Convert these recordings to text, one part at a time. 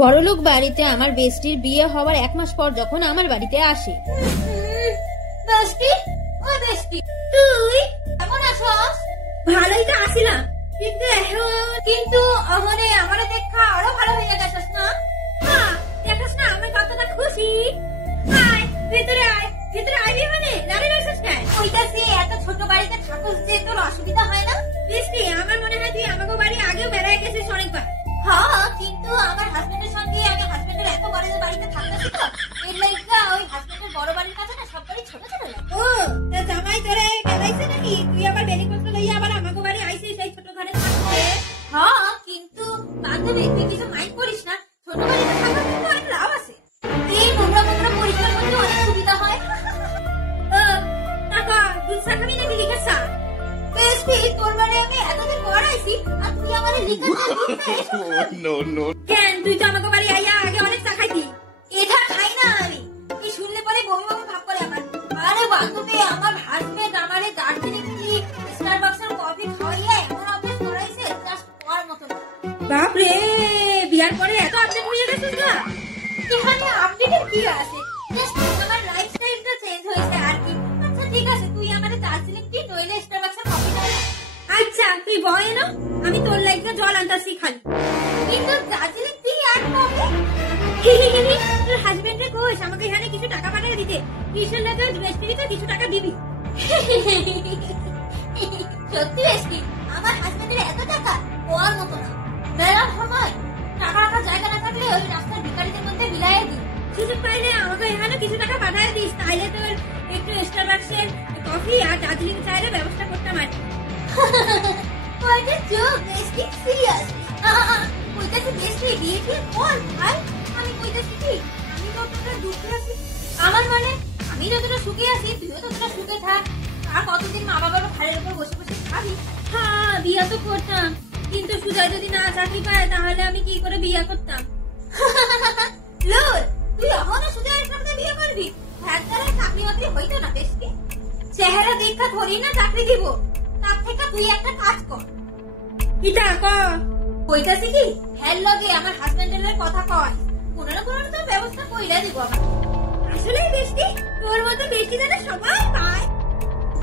বড়লোক বাড়িতে আমার বেস্টির বিয়ে হওয়ার 1 মাস পর যখন আমার বাড়িতে আসে। বেস্টি, ও বেস্টি, তুই কেমন আছস? ভালোই তো আছিলাম, কিন্তু অহনে আমারে দেখা আরো ভালো হয়ে গেছস না? হ্যাঁ, দেখছস না আমি কতটা খুশি। আয় ভিতরে আয়, ভিতরে আইবি মানে দাঁড়িয়ে রইছস কেন? কইতাছি এত ছোট বাড়িতে থাকস যে তোর অসুবিধা হয় না? বেস্টি, আমার মনে হয় তুই আমাগো বাড়ি আগেও বেড়ায় গেছিস অনেকবার। হ্যাঁ, কিন্তু আমার হাজবেন্ডের সঙ্গে আমি হাজবেন্ডের এত বড় বাড়িতে থাকতেছি তো এর লাইগা ওই হাজবেন্ডের বড় বাড়ির কাছে না সব বাড়ি ছোট ছোট লাগে। ও তা জামাই তোরে গেলাইছে নাকি? তুই আবার বেলিপত্র লইয়া আবার আমাগো বাড়ি আইছিস এই ছোট ঘরে থাকতে? হ্যাঁ, কিন্তু বান্ধবী তুই কিছু মাইন্ড করিস না, ছোট বাড়িতে থাকার কিন্তু অনেক লাভ আছে। এই নোংরা নোংরা পরিষ্কার করতে অনেক সুবিধা হয়। ও টাকা দুধ চা খাবি নাকি লিখে চা? বেস্টি, তোর বাড়ি আমি এতদিন পর আইছি আর তুই আমারে লিখে কেন? তুই তো আমাকে বাড়ি আইয়া আগে অনেক চা খাইতি। এটা খাই না আমি, তুই শুনলে পরে বমি বমি ভাব করে আমার। আরে বান্ধবী, আমার হাজবেন্ড আমারে দার্জিলিং টি স্টারবাকসের কফি খাওয়াইয়া এমন অভ্যাস করাইছে জাস্ট পড়ার মতো। বাপ রে, বিয়ার পরে এত আপডেট হয়ে গেছিস না? এখানে আপডেটের কি আছে, জাস্ট আমার লাইফস্টাইলটা চেঞ্জ হয়েছে আর কি। আচ্ছা ঠিক আছে, তুই আমারে দার্জিলিং টি নইলে স্টারবাকসের কফি খাওয়া। আচ্ছা তুই বয় না, আমি তোর লাইফে জল আনতাছি খালি। কিন্তু দার্জিলিং টি আর কফি তোর হাজবেন্ডে কোষ আমাকে এখানে কিছু টাকা পাঠিয়ে দিতে, কিসের লাগে বেস্টিকে কিছু টাকা দিবি। সত্যি বেস্টি, আমার হাজবেন্ডের এত টাকা ওর মতো না। বেড়ার সময় টাকা রাখার জায়গা না থাকলে ওই রাস্তার ভিখারিদের মধ্যে বিলাইয়ে দিই। সুযোগ পাইলে আমাকে এখানে কিছু টাকা পাঠিয়ে দিস, তাইলে তোর একটু স্টারবাকসের কফি আর দার্জিলিং চায়ের ব্যবস্থা করতাম আর কি। বেস্টি সিরিয়াস কইতাছি বেস্টি বিয়ে ঠিক কর ভাই। আমি কইতাছি কি আমি যতটা দুঃখে আছি, আমার মানে আমি যতটা সুখে আছি তুইও ততটা সুখে থাক। আর কতদিন মা বাবার ঘাড়ের উপর বসে বসে খাবি? হ্যাঁ, বিয়ে তো করতাম, কিন্তু সুজয় যদি না চাকরি পায় তাহলে আমি কি করে বিয়ে করতাম? লোর, তুই এখনো সুজয়ের সাথে বিয়ে করবি? একবারে চাকরি বাকরি হইতো না বেস্টি। চেহারা দেখা ধরি না চাকরি দিব, তার থেকে তুই একটা কাজ কর। কিটা কর? কইতাছি কি হেল লগে আমার হাজবেন্ডের কথা কয়, কোনো না কোনো তো ব্যবস্থা কইরা দিব আমার। আসলেই বেস্টি, তোর মতো বেস্টি যেন সবাই পায়।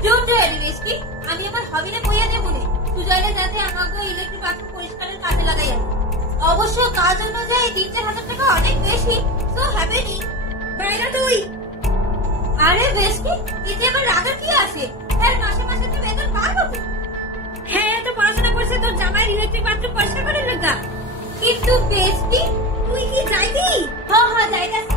ডোন্ট ওয়ারি বেস্টি, আমি আমার হবিটা কইয়া দেব না। সুজয়রা যাতে আমাকে ইলেকট্রিক বাথরুম পরিষ্কারের কাজে লাগাই। অবশ্য কাজ অনুযায়ী 3-4 হাজার টাকা অনেক বেশি, সো হ্যাপেনি বাইরা তুই। আরে বেস্টি, এতে আমার রাগার কি আছে? এর মাসে মাসে তো বেতন পাবো। হ্যাঁ, তো পড়াশোনা করছে তোর জামাইয়ের ইলেকট্রিক বাথরুম পরিষ্কার করে লাগা। কিন্তু বেস্টি তুই কি যাইবি? হ্যাঁ হ্যাঁ যাইতাছি।